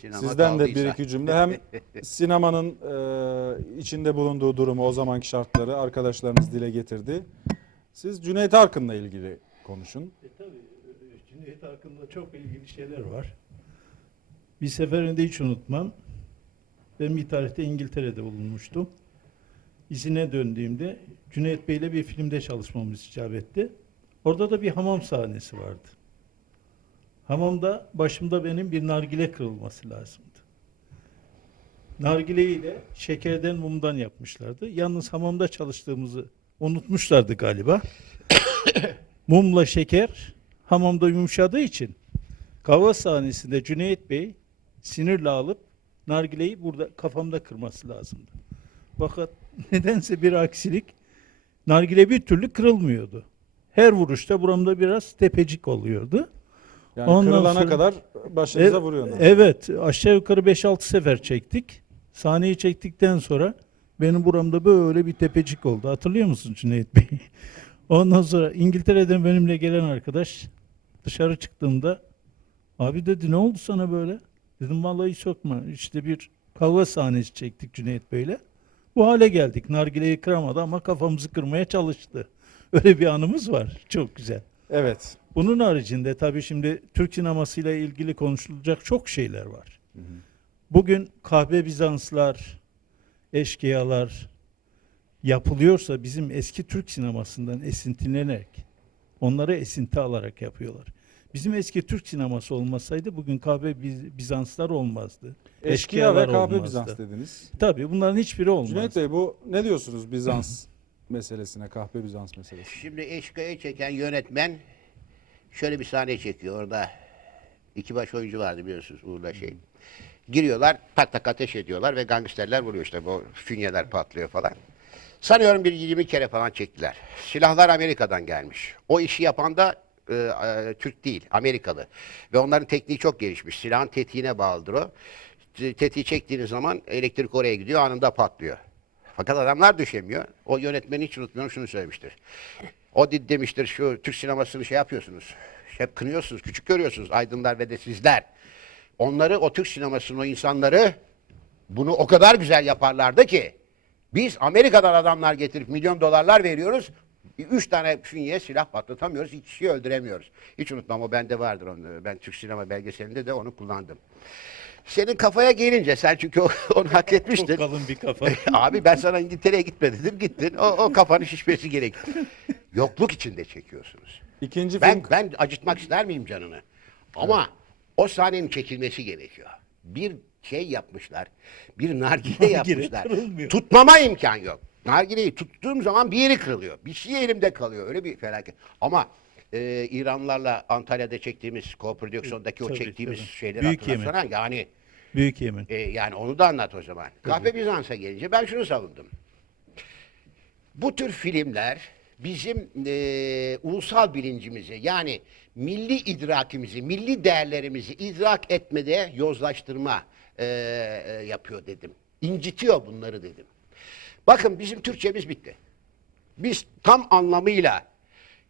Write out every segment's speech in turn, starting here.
Sinema Sizden de bir iki cümle hem sinemanın e, içinde bulunduğu durumu, o zamanki şartları arkadaşlarınız dile getirdi. Siz Cüneyt Arkın'la ilgili konuşun. E tabii Cüneyt hakkında çok ilgili şeyler var. Bir seferinde hiç unutmam. Ben bir tarihte İngiltere'de bulunmuştum. İzine döndüğümde Cüneyt Bey'le bir filmde çalışmamız icap etti. Orada da bir hamam sahnesi vardı. Hamamda başımda benim bir nargile kırılması lazımdı. Nargileyi de şekerden mumdan yapmışlardı. Yalnız hamamda çalıştığımızı unutmuşlardı galiba. Mumla şeker hamamda yumuşadığı için kahve sahnesinde Cüneyt Bey sinirle alıp nargileyi burada kafamda kırması lazımdı. Fakat nedense bir aksilik nargile bir türlü kırılmıyordu. Her vuruşta buramda biraz tepecik oluyordu. Yani Ondan kırılana sonra- kadar başınıza E- vuruyorsunuz. Evet, aşağı yukarı 5-6 sefer çektik. Sahneyi çektikten sonra benim buramda böyle bir tepecik oldu. Hatırlıyor musun Cüneyt Bey? Ondan sonra İngiltere'den benimle gelen arkadaş dışarı çıktığımda abi dedi ne oldu sana böyle? Dedim vallahi sokma. İşte bir kavga sahnesi çektik Cüneyt Bey'le. Bu hale geldik. Nargileyi kıramadı ama kafamızı kırmaya çalıştı. Öyle bir anımız var. Çok güzel. Evet. Bunun haricinde tabii şimdi Türk sinemasıyla ilgili konuşulacak çok şeyler var. Bugün kahve Bizanslar, eşkıyalar yapılıyorsa bizim eski Türk sinemasından esintilenerek, onları esinti alarak yapıyorlar. Bizim eski Türk sineması olmasaydı bugün kahve Biz- Bizanslar olmazdı. Eşkıya ve Eşkıyalar kahve olmazdı. Bizans dediniz. Tabii bunların hiçbiri olmaz. Cüneyt Bey bu ne diyorsunuz Bizans meselesine, kahve Bizans meselesine? Şimdi eşkıya çeken yönetmen şöyle bir sahne çekiyor orada. iki baş oyuncu vardı biliyorsunuz Uğur'la şey. Giriyorlar, tak tak ateş ediyorlar ve gangsterler vuruyor işte. Bu fünyeler patlıyor falan. Sanıyorum bir 20 kere falan çektiler. Silahlar Amerika'dan gelmiş. O işi yapan da e, e, Türk değil, Amerikalı. Ve onların tekniği çok gelişmiş. Silahın tetiğine bağlıdır o. Te- Tetiği çektiğiniz zaman elektrik oraya gidiyor, anında patlıyor. Fakat adamlar düşemiyor. O yönetmeni hiç unutmuyorum şunu söylemiştir. O de- demiştir şu Türk sinemasını şey yapıyorsunuz. Hep kınıyorsunuz, küçük görüyorsunuz aydınlar ve de sizler. Onları, o Türk sinemasının o insanları bunu o kadar güzel yaparlardı ki biz Amerika'dan adamlar getirip milyon dolarlar veriyoruz. Üç tane fünye silah patlatamıyoruz. Hiç kişiyi öldüremiyoruz. Hiç unutmam o bende vardır. Onu. Ben Türk sinema belgeselinde de onu kullandım. Senin kafaya gelince sen çünkü onu hak etmiştin. Çok kalın bir kafa. Abi ben sana İngiltere'ye gitme dedim. Gittin. O, o kafanın şişmesi gerek. Yokluk içinde çekiyorsunuz. İkinci Ben film ben acıtmak ister miyim canını? Ama o sahnenin çekilmesi gerekiyor. Bir şey yapmışlar. Bir nargile yapmışlar. kırılmıyor. Tutmama imkan yok. Nargileyi tuttuğum zaman bir yeri kırılıyor. Bir şey elimde kalıyor. Öyle bir felaket. Ama e, İranlılarla Antalya'da çektiğimiz co-prodüksiyondaki o Tabii, çektiğimiz tabii. şeyleri Büyük hatırlasana. Yani Büyük yemin. e, yani onu da anlat o zaman. Kahve Bizans'a gelince ben şunu savundum. Bu tür filmler bizim e, ulusal bilincimizi yani milli idrakimizi, milli değerlerimizi idrak etmede yozlaştırma e, e, yapıyor dedim. İncitiyor bunları dedim. Bakın bizim Türkçemiz bitti. Biz tam anlamıyla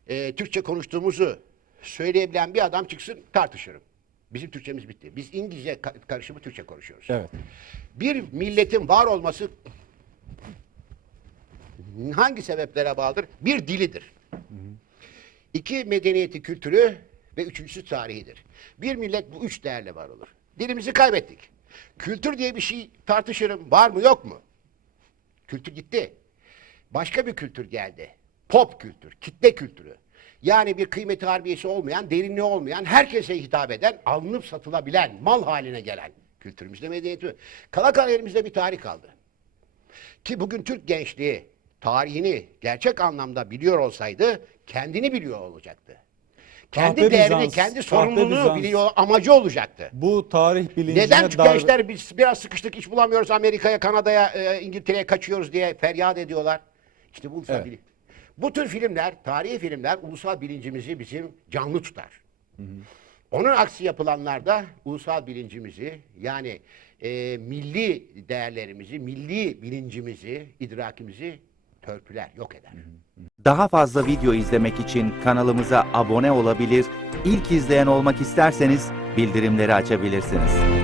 e, Türkçe konuştuğumuzu söyleyebilen bir adam çıksın tartışırım. Bizim Türkçemiz bitti. Biz İngilizce ka- karışımı Türkçe konuşuyoruz. Evet. Bir milletin var olması hangi sebeplere bağlıdır? Bir dilidir. İki medeniyeti, kültürü ve üçüncüsü tarihidir. Bir millet bu üç değerle var olur. Dilimizi kaybettik. Kültür diye bir şey tartışırım. Var mı yok mu? Kültür gitti. Başka bir kültür geldi. Pop kültür, kitle kültürü. Yani bir kıymeti harbiyesi olmayan, derinliği olmayan, herkese hitap eden, alınıp satılabilen, mal haline gelen kültürümüzde medeniyeti. Kala kala elimizde bir tarih kaldı. Ki bugün Türk gençliği tarihini gerçek anlamda biliyor olsaydı kendini biliyor olacaktı. Kendi Kahpe değerini, Bizans, kendi sorumluluğunu Bizans. biliyor, amacı olacaktı. bu tarih bilincine Neden Türk dar- gençler biz biraz sıkıştık, iş bulamıyoruz, Amerika'ya, Kanada'ya, e, İngiltere'ye kaçıyoruz diye feryat ediyorlar. İşte bu ulusal Evet. bilinç. Bu tür filmler, tarihi filmler ulusal bilincimizi bizim canlı tutar. Onun aksi yapılanlarda ulusal bilincimizi yani e, milli değerlerimizi, milli bilincimizi, idrakimizi törpüler, yok eder. Daha fazla video izlemek için kanalımıza abone olabilir, ilk izleyen olmak isterseniz bildirimleri açabilirsiniz.